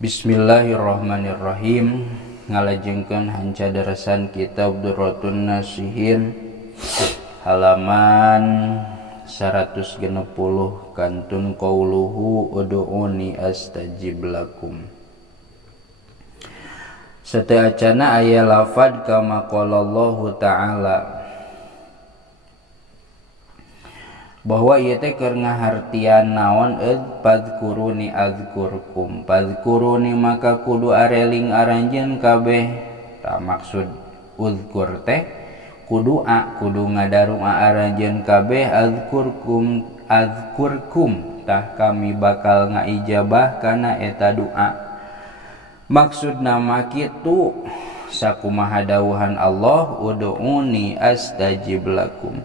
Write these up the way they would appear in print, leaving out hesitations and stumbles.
Bismillahirrahmanirrahim. Ngalajengkeun hanca darasan kitab Durratun Nasihin halaman 160 kantun qauluhu ud'uni astajib lakum. Sateacana aya lafad kama qala Allah Ta'ala bahwa ieu teh keur ngahartian naon padkuruni adzkurkum. Padkuruni maka kudu areling aranjeun kabeh. Tah maksud uzkur teh kudu ngadaru aranjeun kabeh adzkurkum tah kami bakal ngaijabah kana eta doa. Maksudna mah kitu sakumaha dawuhan Allah ud'uni astajib lakum.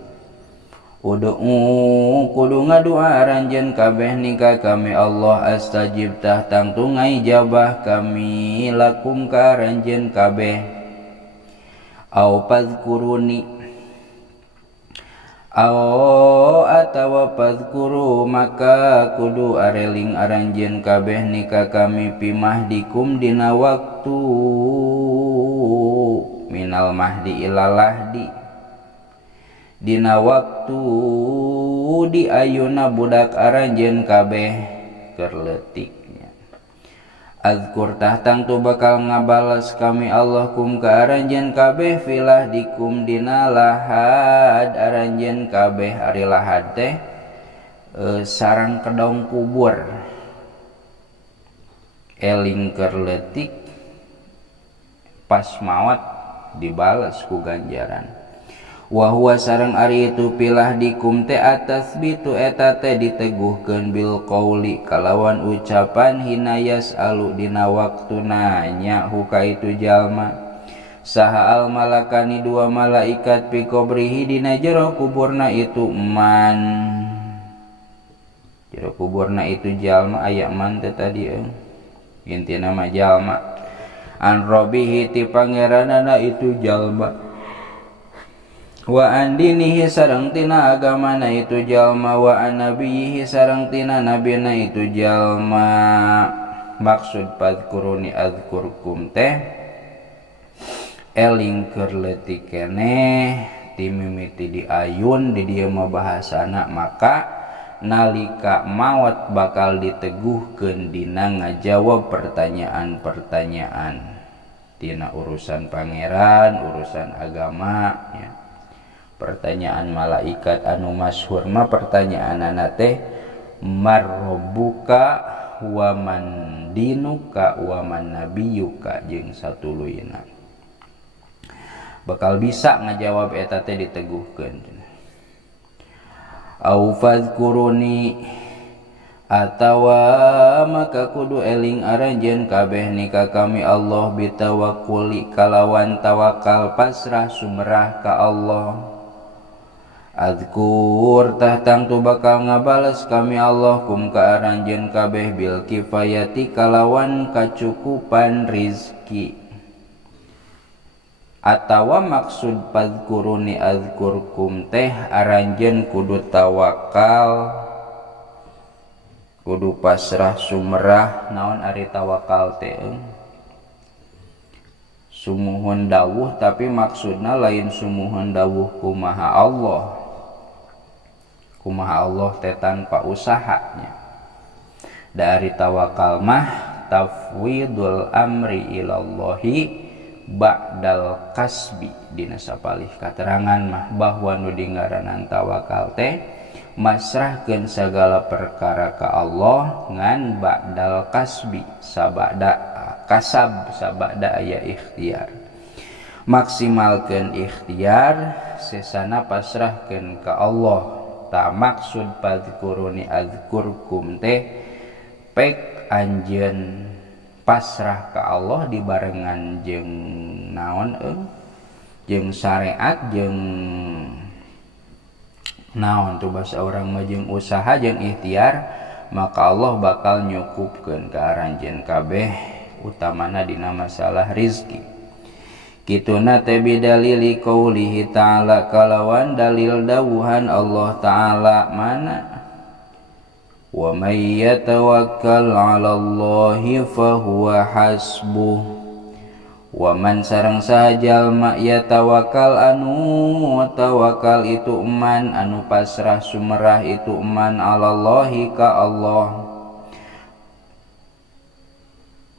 Kudu ngadua aranjeun kabeh nika kami Allah astajib tah tangtu ngaijabah kami lakum ka aranjeun kabeh. Au padkuruni atawa padkuru maka kudu areling aranjeun kabeh nika kami pimah dikum dina waktu minal mahdi ilalahdi dina waktu di ayuna budak aranjeun kabeh keur leutiknya. Azkur tah tangtu bakal ngabales kami Allah kum ka aranjeun kabeh filah dikum dina lahad aranjeun kabeh. Ari lahad teh sarang kedong kubur eling keur leutik pas maot dibales ku ganjaran. Wa huwa sareng ari itu pilah dikum teh atasbitu eta teh diteguhkeun bil qauli kalawan ucapan hinayas alu dina waktu nanya huka itu jalma saha al malakani dua malaikat fi qabrihi dina jero kuburna itu man. Jero kuburna itu jalma aya man teh tadi intina mah jalma an robihi ti pangeranana itu jalma wa andinihi sareng tina agamana itu jalma wa anabihi sareng tina nabina itu jalma. Maksud padkuruni adzkurkum teh eling keur leutik keneh ti mimiti di ayun di dieu mah bahasana maka nalika maot bakal diteguhkeun dina ngajawab pertanyaan-pertanyaan tina urusan pangeran, urusan agama ya. Pertanyaan malaikat anu masyhur mah pertanyaanana teh marrobuka wa man dinuka wa man nabiyuka jeung satuluyna. Bakal bisa ngajawab eta teh diteguhkeun. Au fadkuruni atawa maka kudu eling aranjeun kabeh nika kami Allah bitawakkuli kalawan tawakal pasrah sumerah ka Allah. Adzkur tah tangtu bakal ngabales kami Allah kum ka aranjeun kabeh bil kifayati kalawan kacukupan rizki. Atawa maksud padkuruni adzkurkum teh aranjeun kudu tawakal kudu pasrah sumerah. Naon ari tawakal teh sumuhun dawuh tapi maksudna lain sumuhun dawuh kumaha Allah. Kumaha Allah teh tanpa usahanya. Dari tawakal mah tafwidul amri ilallahi ba'dal kasbi. Dina sapalih katerangan mah bahwa nu dingaranan tawakal teh masrahkeun sagala perkara ka Allah ngan ba'dal kasbi sabada kasab sabada aya ikhtiar. Maksimalkeun ikhtiar sesana pasrahkeun ka Allah. Ta maksud padkuruni adzkurkum teh pek anjeun pasrah ka Allah dibarengan jeung naon jeung syariat jeung naon tuh bahasa orang mah jeung usaha jeung ikhtiar maka Allah bakal nyukupkeun ka aranjeun kabeh utamana dina masalah rizki. Kituna teh bidalili qaulihi ta'ala kalawan dalil dawuhan Allah Ta'ala mana wa may yatawakkal 'alallahi fahuwa hasbuh. Wa man sareng sajalma yatawakkal anu tawakal itu man anu pasrah sumerah itu man 'alallahi ka Allah,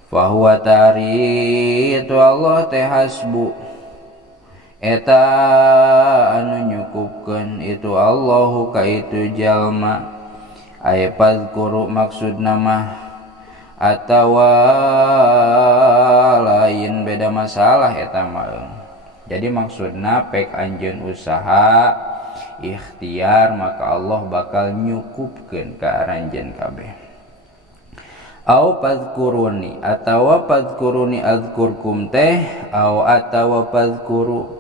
fahuwa tari itu Allah teh hasbu eta anu nyukupkeun itu Allahu ka itu jalma. Aya padzkuru maksudna mah atawa lain beda masalah eta mah. Jadi maksudna pek anjeun usaha ikhtiar maka Allah bakal nyukupkeun ka aranjeun kabeh. Au padzkuruni atawa padzkuruni adzkurkum teh au atawa padzkuru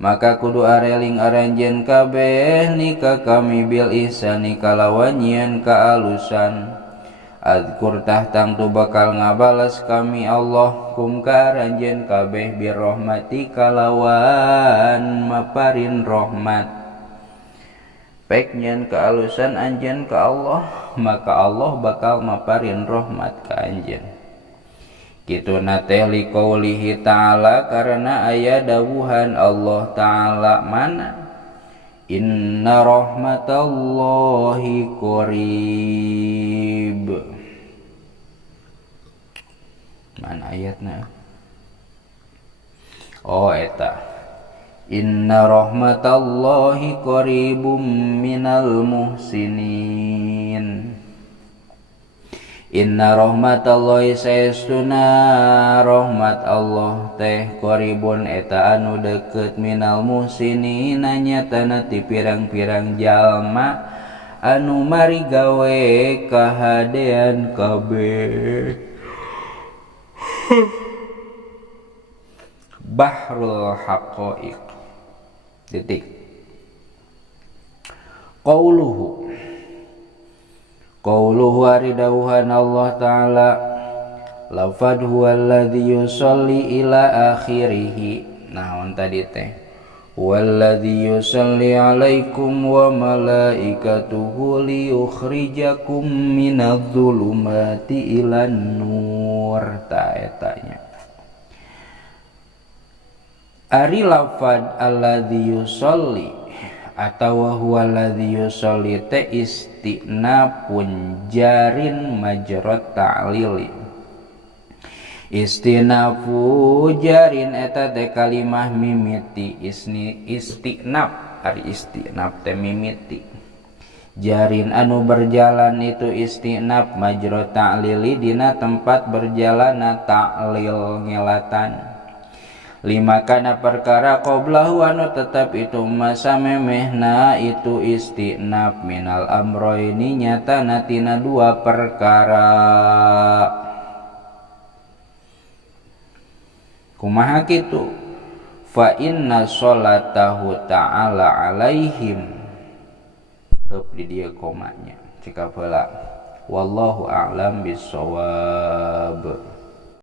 maka kudu areling aranjeun kabeh nika kami bil ihsani kalawan nyieun kaalusan. Adzkur tahtang tu bakal ngabalas kami Allah kum ka aranjeun kabeh birahmati kalawan maparin rahmat. Pek nyieun kaalusan anjeun ka Allah maka Allah bakal maparin rahmat ka anjeun. Kituna teh liqaulihi ta'ala karena aya dawuhan Allah ta'ala mana inna rahmatallahi qarib. Mana ayatna? Oh eta inna rahmatallahi qaribum minal muhsinin. Inna rahmatallahi saestuna rahmat Allah teh qaribun eta anu deukeut minal muhsinin nyatana ti pirang-pirang jalma anu mari gawe kahadean kabeh. Bahrul haqaiq titik. Qauluhu aridauhan Allah ta'ala lafad huwallazi yusalli ila akhirih. Naon tadi teh wallazi yusalli alaikum wa malaikatuhu liyukhrijakum minadh-dhulumati ilan nur. Ta etanya ari lafad alladzi yusalli atawa huwa alladzi yusalli te istinafun jarin majrat ta'lili. Istinafu jarin eta teh kalimah mimiti istinaf ari istinaf teh mimiti jarin anu berjalan itu istinaf majrat ta'lili dina tempat berjalan ta'lil ngelatan. Lima kana perkara qoblahu anu tetap itu masa memehna itu istinaf minal amroini nyatana tina dua perkara. Kumaha kitu? Fa inna sholatahu ta'ala alaihim. Heup di dieu komanya cika heula. Wallahu a'lam bissawab.